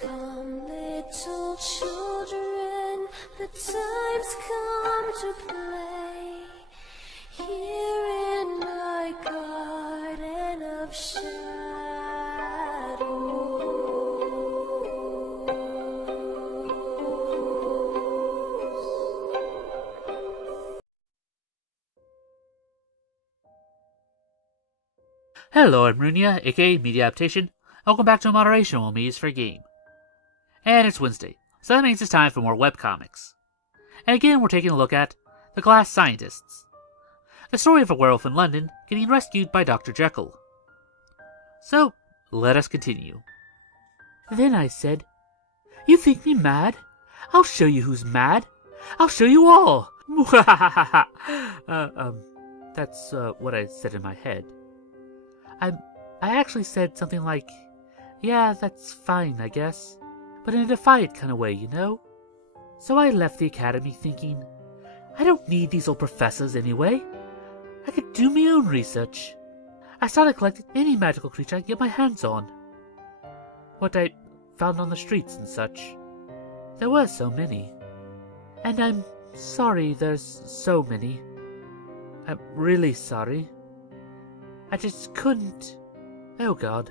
Come, little children, the time's come to play here in my garden of Hello, I'm Runia, aka Media Adaptation. Welcome back to Moderation while me is for a game. And it's Wednesday, so that means it's time for more webcomics. And again, we're taking a look at The Glass Scientists, the story of a werewolf in London getting rescued by Dr. Jekyll. So, let us continue. Then I said, "You think me mad? I'll show you who's mad. I'll show you all." That's what I said in my head. I actually said something like, "Yeah, that's fine, I guess," but in a defiant kind of way, you know? So I left the academy thinking, I don't need these old professors anyway. I could do my own research. I started collecting any magical creature I could get my hands on. What I found on the streets and such. There were so many. And I'm sorry there's so many. I'm really sorry. I just couldn't. Oh God.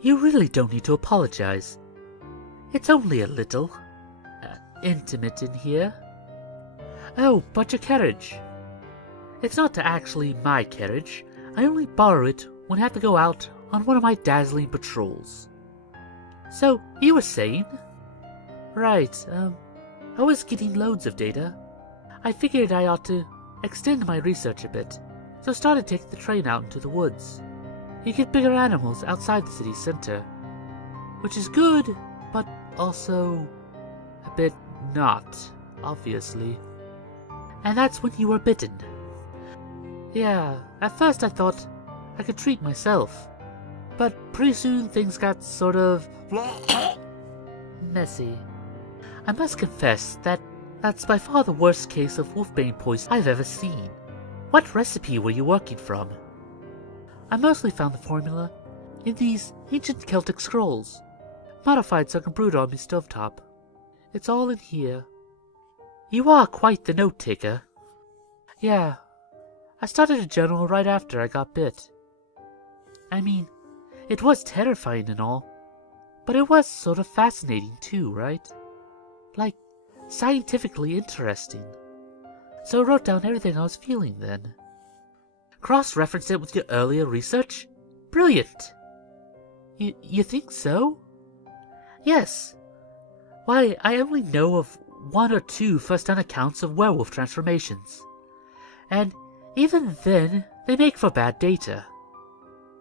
You really don't need to apologize. It's only a little intimate in here. Oh, but your carriage. It's not actually my carriage. I only borrow it when I have to go out on one of my dazzling patrols. So, you were saying? Right, I was getting loads of data. I figured I ought to extend my research a bit, so started taking the train out into the woods. You get bigger animals outside the city center, which is good, but also a bit not, obviously. And that's when you were bitten. Yeah, at first I thought I could treat myself, but pretty soon things got sort of messy. I must confess that's by far the worst case of wolfbane poison I've ever seen. What recipe were you working from? I mostly found the formula in these ancient Celtic scrolls, modified so I can brew it on my stovetop. It's all in here. You are quite the note-taker. Yeah, I started a journal right after I got bit. I mean, it was terrifying and all, but it was sort of fascinating too, right? Like, scientifically interesting. So I wrote down everything I was feeling then. Cross-referenced it with your earlier research? Brilliant! You think so? Yes. Why, I only know of 1 or 2 first-hand accounts of werewolf transformations. And even then, they make for bad data.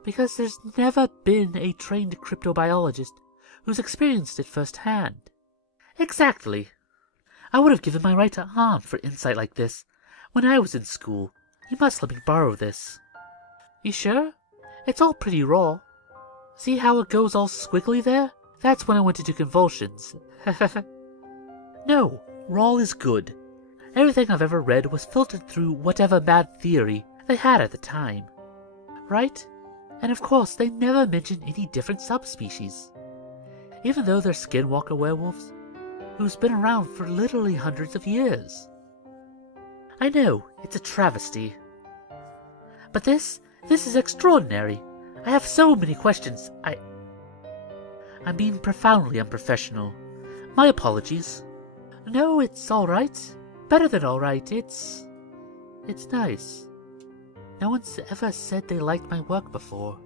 Because there's never been a trained cryptobiologist who's experienced it firsthand. Exactly. I would have given my right arm for insight like this when I was in school. You must let me borrow this. You sure? It's all pretty raw. See how it goes all squiggly there? That's when I went into convulsions. No, raw is good. Everything I've ever read was filtered through whatever bad theory they had at the time. Right? And of course, they never mention any different subspecies. Even though they're skinwalker werewolves, who's been around for literally hundreds of years. I know, it's a travesty. But this is extraordinary. I have so many questions. I'm being profoundly unprofessional. My apologies. No, it's alright. Better than alright. It's nice. No one's ever said they liked my work before.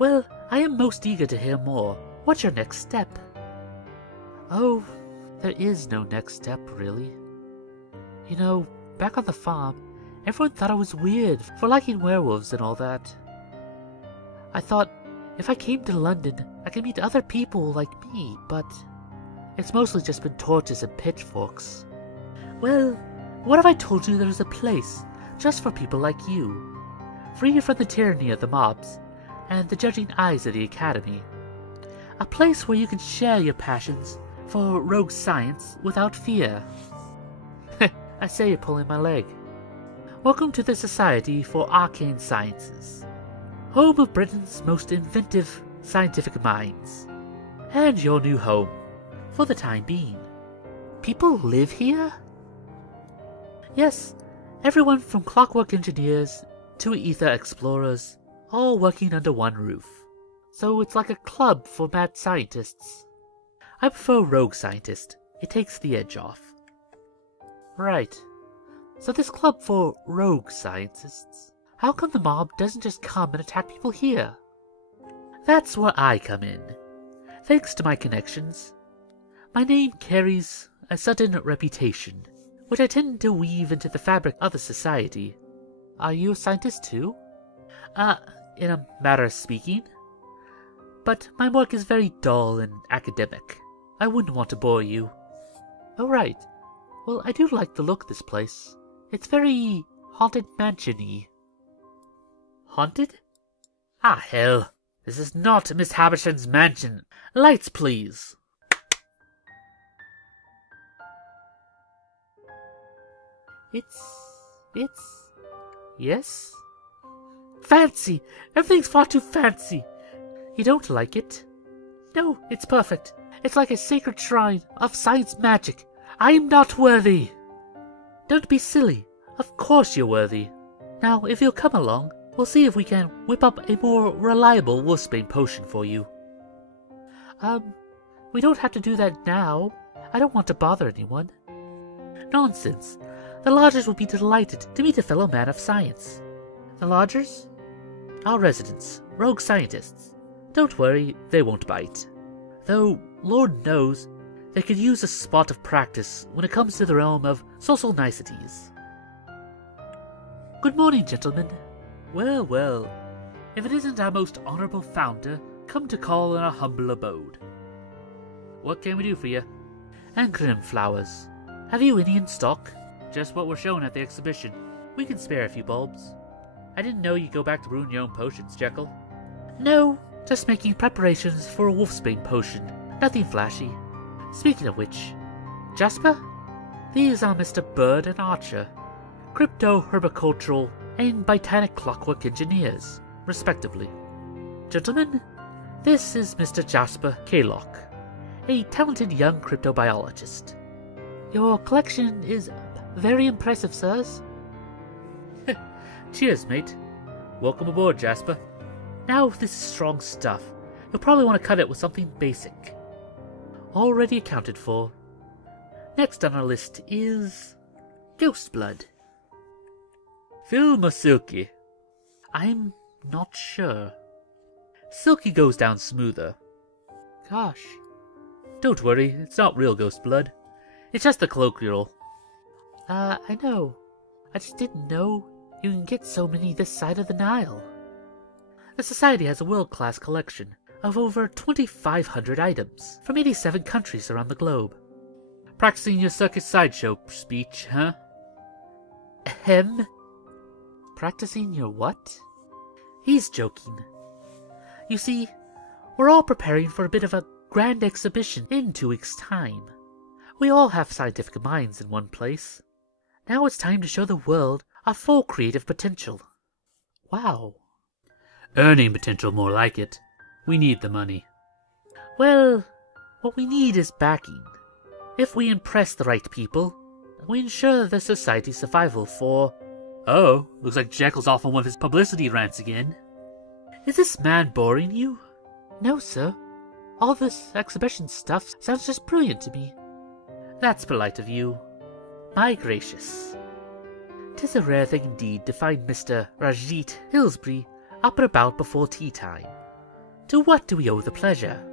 Well, I am most eager to hear more. What's your next step? Oh, there is no next step, really. You know, back on the farm, everyone thought I was weird for liking werewolves and all that. I thought, if I came to London, I could meet other people like me, but it's mostly just been torches and pitchforks. Well, what if I told you there's a place just for people like you, free from the tyranny of the mobs and the judging eyes of the academy? A place where you can share your passions for rogue science without fear. I say it pulling my leg. Welcome to the Society for Arcane Sciences, home of Britain's most inventive scientific minds. And your new home, for the time being. People live here? Yes, everyone from clockwork engineers to ether explorers, all working under one roof. So it's like a club for mad scientists. I prefer rogue scientist. It takes the edge off. Right. So this club for rogue scientists, how come the mob doesn't just come and attack people here? That's where I come in. Thanks to my connections, my name carries a certain reputation, which I tend to weave into the fabric of the society. Are you a scientist too? In a matter of speaking. But my work is very dull and academic. I wouldn't want to bore you. Oh right. Well, I do like the look of this place. It's very haunted mansion-y. Haunted? Ah, hell. This is not Miss Havisham's mansion. Lights, please. Yes? Fancy! Everything's far too fancy. You don't like it? No, it's perfect. It's like a sacred shrine of science magic. I am not worthy. Don't be silly. Of course you're worthy. Now, if you'll come along, we'll see if we can whip up a more reliable wolfsbane potion for you. We don't have to do that now. I don't want to bother anyone. Nonsense. The Lodgers will be delighted to meet a fellow man of science. The Lodgers? Our residents, rogue scientists. Don't worry, they won't bite. Though, Lord knows, they could use a spot of practice when it comes to the realm of social niceties. Good morning, gentlemen. Well, well, if it isn't our most honorable founder, come to call in our humble abode. What can we do for you? Ancrim flowers. Have you any in stock? Just what we're showing at the exhibition. We can spare a few bulbs. I didn't know you'd go back to brewing your own potions, Jekyll. No, just making preparations for a wolfsbane potion. Nothing flashy. Speaking of which, Jasper? These are Mr. Bird and Archer, crypto-herbicultural and botanic clockwork engineers, respectively. Gentlemen, this is Mr. Jasper Kaylock, a talented young cryptobiologist. Your collection is very impressive, sirs. Cheers, mate. Welcome aboard, Jasper. Now, this is strong stuff. You'll probably want to cut it with something basic. Already accounted for. Next on our list is ghost blood. Film or silky? I'm not sure. Silky goes down smoother. Gosh. Don't worry, it's not real ghost blood. It's just the colloquial. I know. I just didn't know you can get so many this side of the Nile. The Society has a world-class collection of over 2,500 items from 87 countries around the globe. Practicing your circus sideshow speech, huh? Ahem? Practicing your what? He's joking. You see, we're all preparing for a bit of a grand exhibition in 2 weeks' time. We all have scientific minds in one place. Now it's time to show the world our full creative potential. Wow. Earning potential, more like it. We need the money. Well, what we need is backing. If we impress the right people, we ensure the society's survival for... Oh, looks like Jekyll's off on one of his publicity rants again. Is this man boring you? No, sir. All this exhibition stuff sounds just brilliant to me. That's polite of you. My gracious. 'Tis a rare thing indeed to find Mr. Rajit Hillsbury up and about before tea time. To what do we owe the pleasure?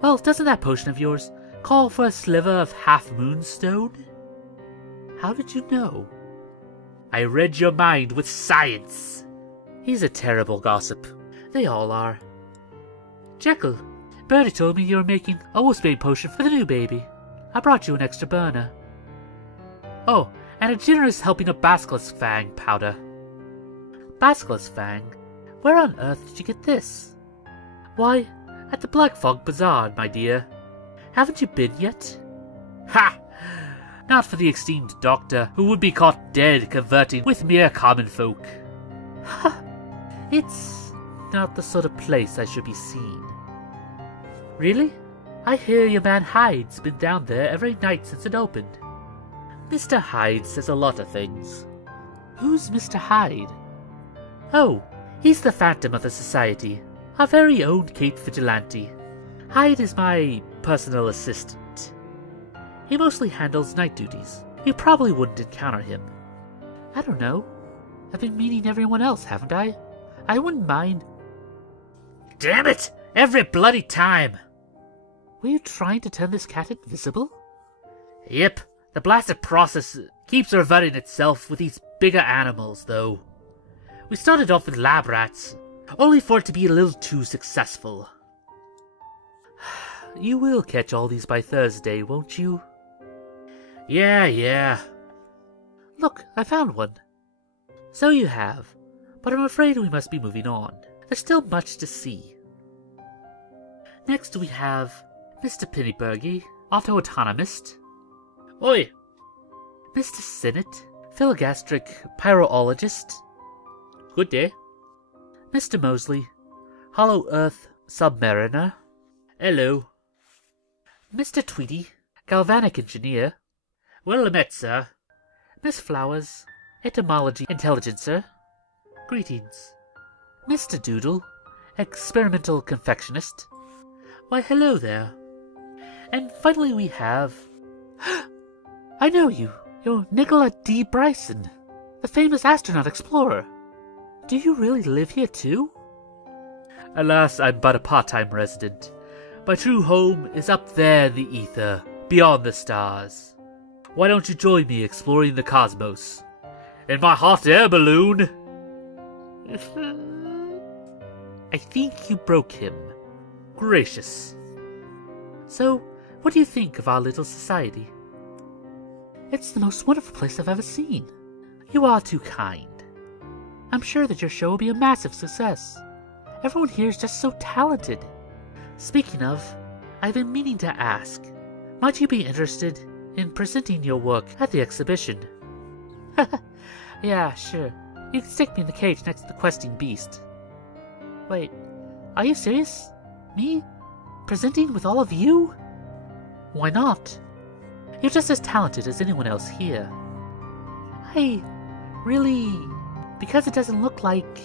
Well, doesn't that potion of yours call for a sliver of half-moonstone? How did you know? I read your mind with science. He's a terrible gossip. They all are. Jekyll, Bertie told me you were making a wolfsbane potion for the new baby. I brought you an extra burner. Oh, and a generous helping of Basilisk Fang powder. Basilisk Fang? Where on earth did you get this? Why, at the Black Fog Bazaar, my dear. Haven't you been yet? Ha! Not for the esteemed doctor who would be caught dead converting with mere common folk. Ha! It's not the sort of place I should be seen. Really? I hear your man Hyde's been down there every night since it opened. Mr. Hyde says a lot of things. Who's Mr. Hyde? Oh, he's the phantom of the society, our very own Cape Vigilante. Hyde is my personal assistant. He mostly handles night duties. You probably wouldn't encounter him. I don't know. I've been meeting everyone else, haven't I? I wouldn't mind. Damn it! Every bloody time! Were you trying to turn this cat invisible? Yep. The blasted process keeps reverting itself with these bigger animals, though. We started off with lab rats, only for it to be a little too successful. You will catch all these by Thursday, won't you? Yeah. Look, I found one. So you have, but I'm afraid we must be moving on. There's still much to see. Next we have Mr. Pennybergy, auto-autonomist. Oi! Mr. Sinnott, philogastric pyroologist. Good day. Mr. Mosley, Hollow Earth submariner. Hello. Mr. Tweedy, galvanic engineer. Well met, sir. Miss Flowers, etymology intelligencer. Greetings. Mr. Doodle, experimental confectionist. Why, hello there. And finally we have... I know you. You're Nicola D. Bryson, the famous astronaut explorer. Do you really live here too? Alas, I'm but a part-time resident. My true home is up there in the ether, beyond the stars. Why don't you join me exploring the cosmos? In my hot air balloon! I think you broke him. Gracious. So, what do you think of our little society? It's the most wonderful place I've ever seen. You are too kind. I'm sure that your show will be a massive success. Everyone here is just so talented. Speaking of, I've been meaning to ask, might you be interested in presenting your work at the exhibition? Yeah, sure. You can stick me in the cage next to the questing beast. Wait, are you serious? Me? Presenting with all of you? Why not? You're just as talented as anyone else here. Because it doesn't look like...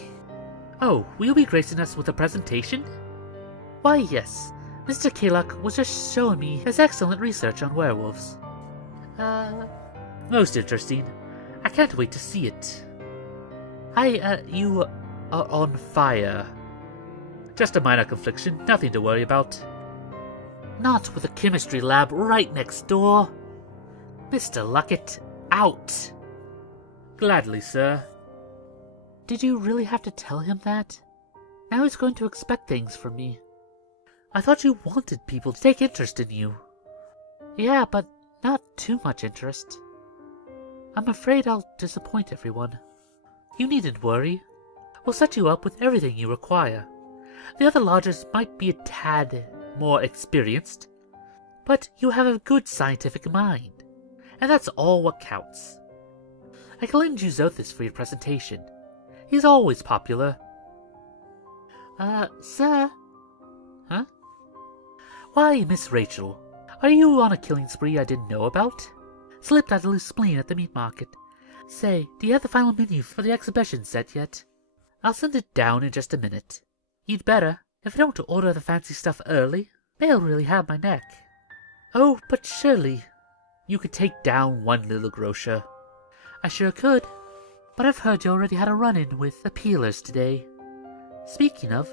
Oh, will you be gracing us with a presentation? Why, yes. Mr. Kalak was just showing me his excellent research on werewolves. Most interesting. I can't wait to see it. You are on fire. Just a minor confliction, nothing to worry about. Not with a chemistry lab right next door. Mr. Luckett, out. Gladly, sir. Did you really have to tell him that? Now he's going to expect things from me. I thought you wanted people to take interest in you. Yeah, but not too much interest. I'm afraid I'll disappoint everyone. You needn't worry. We'll set you up with everything you require. The other lodgers might be a tad more experienced, but you have a good scientific mind, and that's all what counts. I can lend you Zothis for your presentation. He's always popular. Sir? Huh? Why, Miss Rachel, are you on a killing spree I didn't know about? Slipped out a loose spleen at the meat market. Say, do you have the final menu for the exhibition set yet? I'll send it down in just a minute. You'd better. If I don't order the fancy stuff early, they'll really have my neck. Oh, but surely you could take down one little grocer. I sure could, but I've heard you already had a run-in with the peelers today. Speaking of,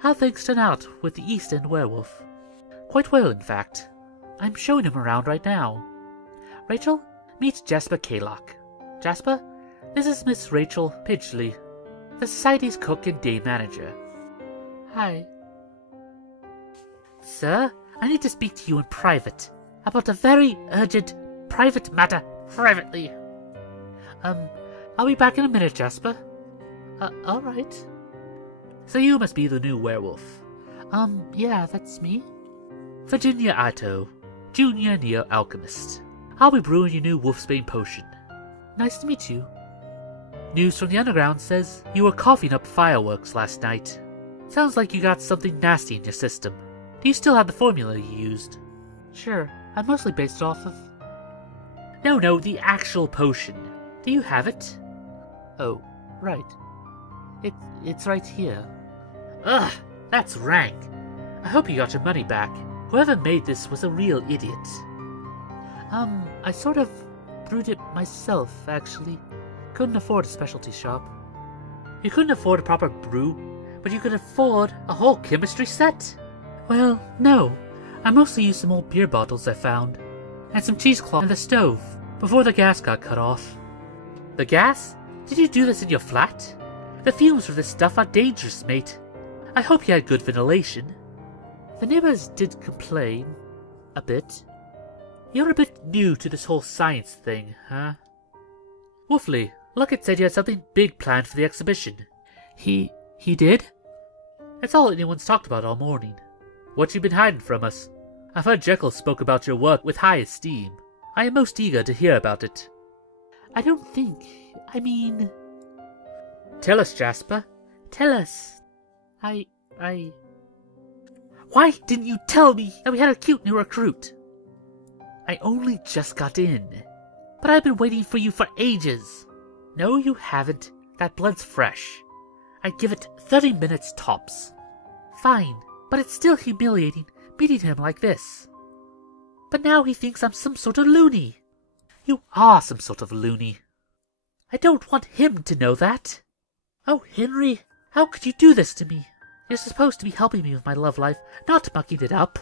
how things turn out with the East End werewolf? Quite well, in fact. I'm showing him around right now. Rachel, meet Jasper Kalak. Jasper, this is Miss Rachel Pidgley, the Society's cook and day manager. Hi. Sir, I need to speak to you in private, about a very urgent private matter privately. I'll be back in a minute, Jasper. Alright. So you must be the new werewolf. Yeah, that's me. Virginia Ito, Junior Neo-Alchemist. I'll be brewing your new Wolfsbane potion. Nice to meet you. News from the underground says you were coughing up fireworks last night. Sounds like you got something nasty in your system. Do you still have the formula you used? Sure, I mostly based it off of... No, the actual potion. Do you have it? Oh, right. It's right here. Ugh, that's rank. I hope you got your money back. Whoever made this was a real idiot. I sort of brewed it myself, actually. Couldn't afford a specialty shop. You couldn't afford a proper brew, but you could afford a whole chemistry set? Well, no. I mostly used some old beer bottles I found, and some cheesecloth in the stove, before the gas got cut off. The gas? Did you do this in your flat? The fumes for this stuff are dangerous, mate. I hope you had good ventilation. The neighbors did complain. A bit. You're a bit new to this whole science thing, huh? Wolfley, Luckett said you had something big planned for the exhibition. He did? That's all anyone's talked about all morning. What you been hiding from us? I've heard Jekyll spoke about your work with high esteem. I am most eager to hear about it. I don't think... I mean... Tell us, Jasper. Tell us. Why didn't you tell me that we had a cute new recruit? I only just got in. But I've been waiting for you for ages. No, you haven't. That blood's fresh. I'd give it 30 minutes tops. Fine, but it's still humiliating meeting him like this. But now he thinks I'm some sort of loony. You are some sort of loony. I don't want him to know that. Oh, Henry, how could you do this to me? You're supposed to be helping me with my love life, not mucking it up.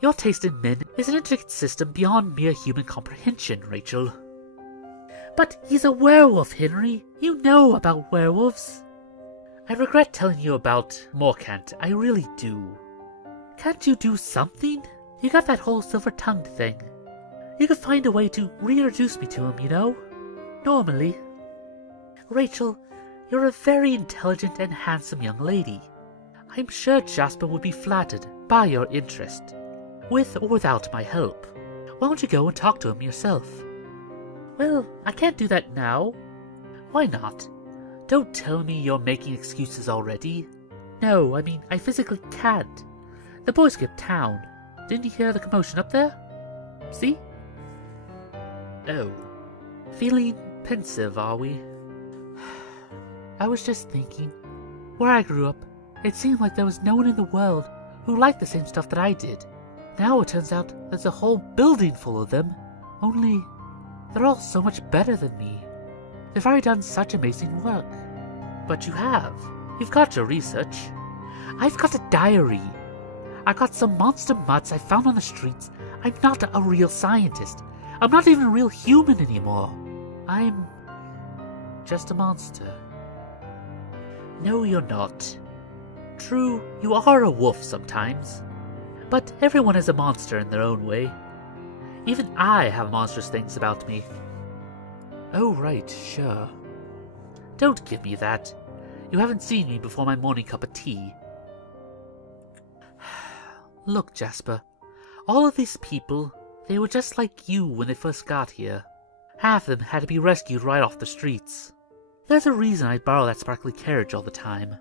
Your taste in men is an intricate system beyond mere human comprehension, Rachel. But he's a werewolf, Henry. You know about werewolves. I regret telling you about Morcant, I really do. Can't you do something? You got that whole silver-tongued thing. You could find a way to reintroduce me to him, you know? Normally. Rachel, you're a very intelligent and handsome young lady. I'm sure Jasper would be flattered by your interest, with or without my help. Why don't you go and talk to him yourself? Well, I can't do that now. Why not? Don't tell me you're making excuses already. No, I mean, I physically can't. The boys skipped town. Didn't you hear the commotion up there? See? Oh. Feeling pensive, are we? I was just thinking. Where I grew up, it seemed like there was no one in the world who liked the same stuff that I did. Now it turns out there's a whole building full of them. Only, they're all so much better than me. They've already done such amazing work. But you have. You've got your research. I've got a diary. I got some monster mutts I found on the streets. I'm not a real scientist. I'm not even a real human anymore. I'm just a monster. No, you're not. True, you are a wolf sometimes. But everyone is a monster in their own way. Even I have monstrous things about me. Oh, right, sure. Don't give me that. You haven't seen me before my morning cup of tea. Look, Jasper, all of these people, they were just like you when they first got here. Half of them had to be rescued right off the streets. There's a reason I borrow that sparkly carriage all the time.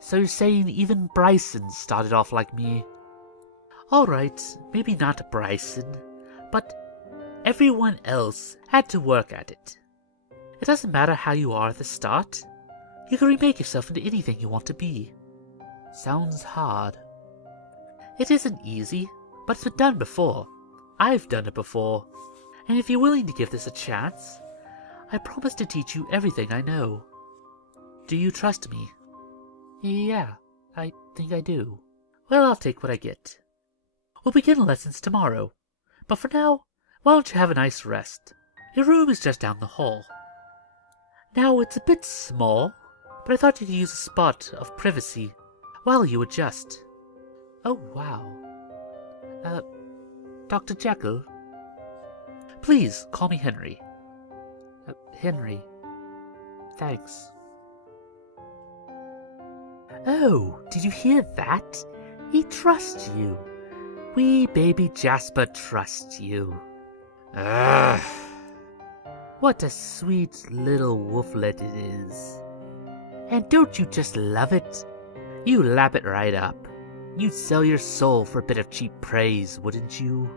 So you're saying even Bryson started off like me? Alright, maybe not Bryson, but everyone else had to work at it. It doesn't matter how you are at the start. You can remake yourself into anything you want to be. Sounds hard. It isn't easy, but it's been done before. I've done it before. And if you're willing to give this a chance, I promise to teach you everything I know. Do you trust me? Yeah, I think I do. Well, I'll take what I get. We'll begin lessons tomorrow. But for now, why don't you have a nice rest? Your room is just down the hall. Now, it's a bit small, but I thought you could use a spot of privacy while you adjust. Oh, wow. Dr. Jekyll? Please, call me Henry. Henry. Thanks. Oh, did you hear that? He trusts you. Wee baby Jasper trusts you. Ugh. What a sweet little wolflet it is. And don't you just love it? You lap it right up. You'd sell your soul for a bit of cheap praise, wouldn't you?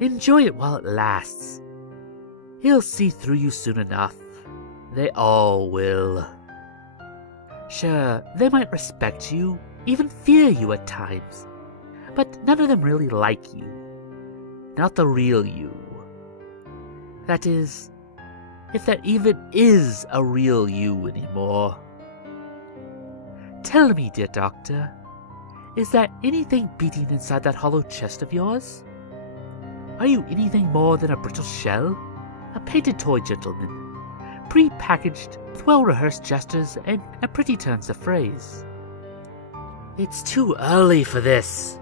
Enjoy it while it lasts. He'll see through you soon enough. They all will. Sure, they might respect you, even fear you at times, but none of them really like you. Not the real you. That is, if there even is a real you anymore. Tell me, dear doctor, is there anything beating inside that hollow chest of yours? Are you anything more than a brittle shell? A painted toy gentleman, pre-packaged with well-rehearsed gestures and pretty turns of phrase? It's too early for this.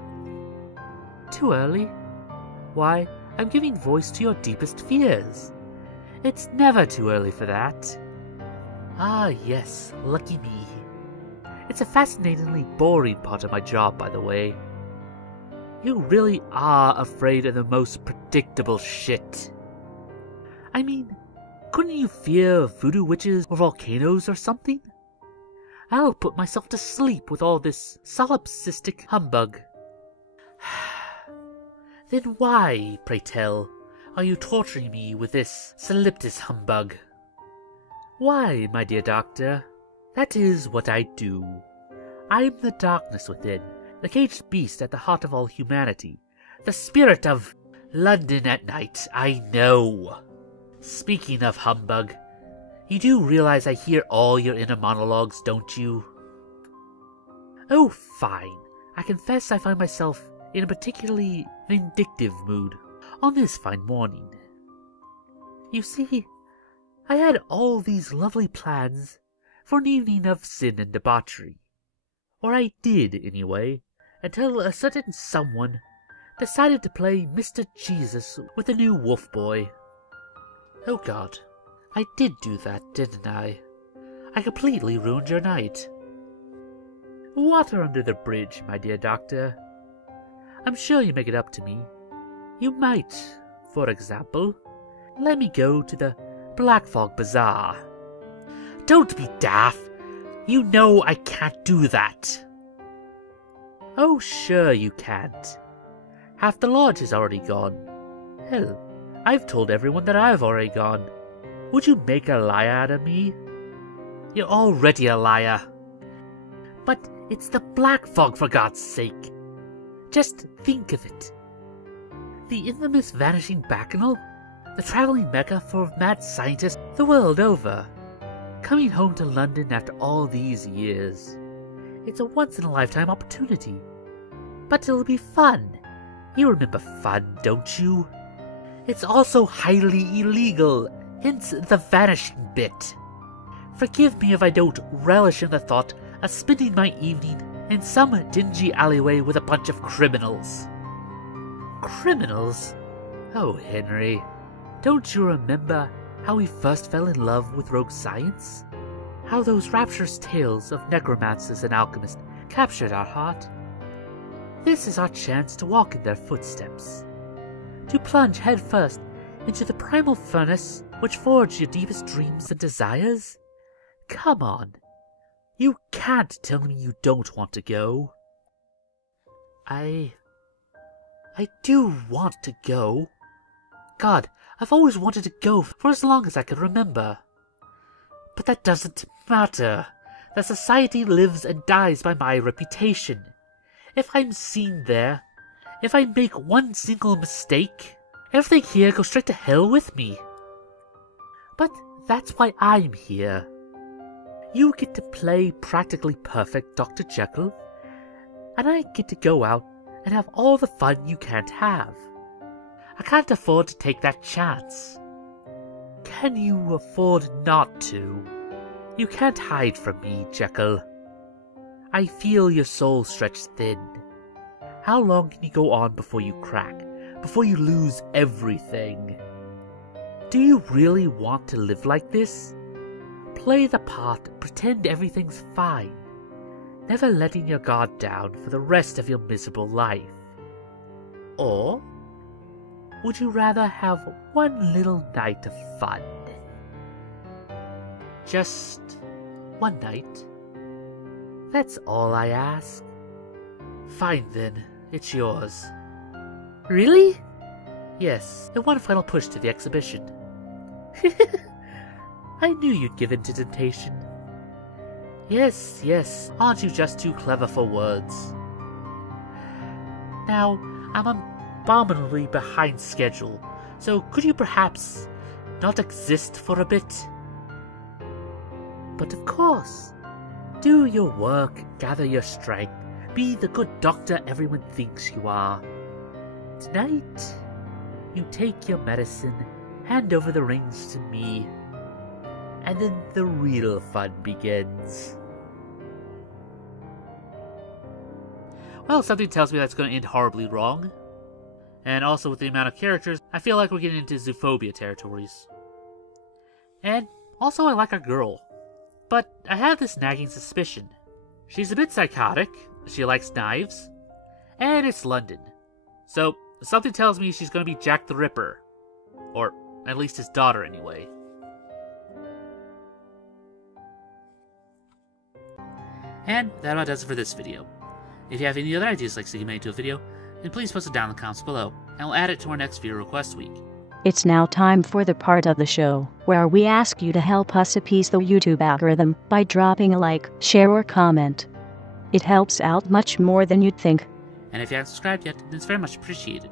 Too early? Why, I'm giving voice to your deepest fears. It's never too early for that. Ah, yes, lucky me. It's a fascinatingly boring part of my job, by the way. You really are afraid of the most predictable shit. I mean, couldn't you fear voodoo witches or volcanoes or something? I'll put myself to sleep with all this solipsistic humbug. Then why, pray tell, are you torturing me with this solipsis humbug? Why, my dear doctor, that is what I do. I'm the darkness within, the caged beast at the heart of all humanity, the spirit of London at night, I know. Speaking of humbug, you do realize I hear all your inner monologues, don't you? Oh, fine. I confess I find myself in a particularly vindictive mood on this fine morning. You see, I had all these lovely plans for an evening of sin and debauchery. Or I did, anyway, until a certain someone decided to play Mr. Jesus with the new wolf boy. Oh God, I did do that, didn't I? I completely ruined your night. Water under the bridge, my dear doctor. I'm sure you make it up to me. You might, for example, let me go to the Black Fog Bazaar. Don't be daft. You know I can't do that. Oh, sure you can't. Half the lodge is already gone. Hell, I've told everyone that I've already gone. Would you make a liar out of me? You're already a liar. But it's the Black Fog, for God's sake. Just think of it. The infamous vanishing bacchanal, the traveling mecca for mad scientists the world over, coming home to London after all these years. It's a once-in-a-lifetime opportunity. But it'll be fun. You remember fun, don't you? It's also highly illegal, hence the vanishing bit. Forgive me if I don't relish in the thought of spending my evening in some dingy alleyway with a bunch of criminals. Criminals? Oh, Henry, don't you remember how we first fell in love with rogue science? How those rapturous tales of necromancers and alchemists captured our heart? This is our chance to walk in their footsteps. To plunge headfirst into the primal furnace which forged your deepest dreams and desires? Come on. You can't tell me you don't want to go. I do want to go. God, I've always wanted to go for as long as I can remember. But that doesn't matter. The society lives and dies by my reputation. If I'm seen there, if I make one single mistake, everything here goes straight to hell with me. But that's why I'm here. You get to play practically perfect Dr. Jekyll, and I get to go out and have all the fun you can't have. I can't afford to take that chance. Can you afford not to? You can't hide from me, Jekyll. I feel your soul stretched thin. How long can you go on before you crack, before you lose everything? Do you really want to live like this? Play the part, pretend everything's fine, never letting your guard down for the rest of your miserable life. Or would you rather have one little night of fun? Just one night? That's all I ask. Fine then, it's yours. Really? Yes, and one final push to the exhibition. I knew you'd give in to temptation. Yes, yes, aren't you just too clever for words? Now, I'm abominably behind schedule, so could you perhaps not exist for a bit? But of course, do your work, gather your strength, be the good doctor everyone thinks you are. Tonight, you take your medicine, hand over the rings to me, and then the real fun begins. Well, something tells me that's going to end horribly wrong. And also with the amount of characters, I feel like we're getting into zoophobia territories. And also I like our girl. But I have this nagging suspicion. She's a bit psychotic, she likes knives, and it's London. So something tells me she's going to be Jack the Ripper. Or at least his daughter anyway. And that about does it for this video. If you have any other ideas like seeing made into a video, then please post it down in the comments below, and we'll add it to our next viewer request week. It's now time for the part of the show where we ask you to help us appease the YouTube algorithm by dropping a like, share, or comment. It helps out much more than you'd think. And if you haven't subscribed yet, then it's very much appreciated.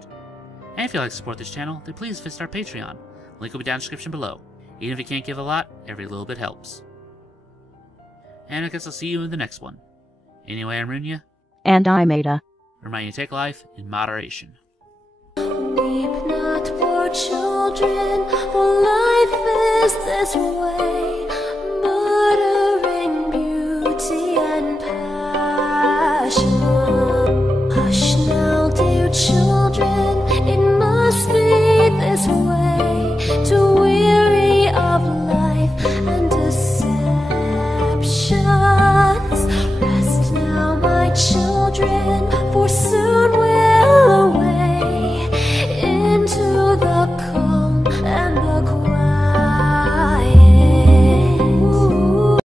And if you'd like to support this channel, then please visit our Patreon. Link will be down in the description below. Even if you can't give a lot, every little bit helps. And I guess I'll see you in the next one. Anyway, I'm Runya. And I'm Ada. Remind you to take life in moderation. Weep not, poor children, for life is this way, murdering beauty and passion. Hush now, dear children, it must be this way.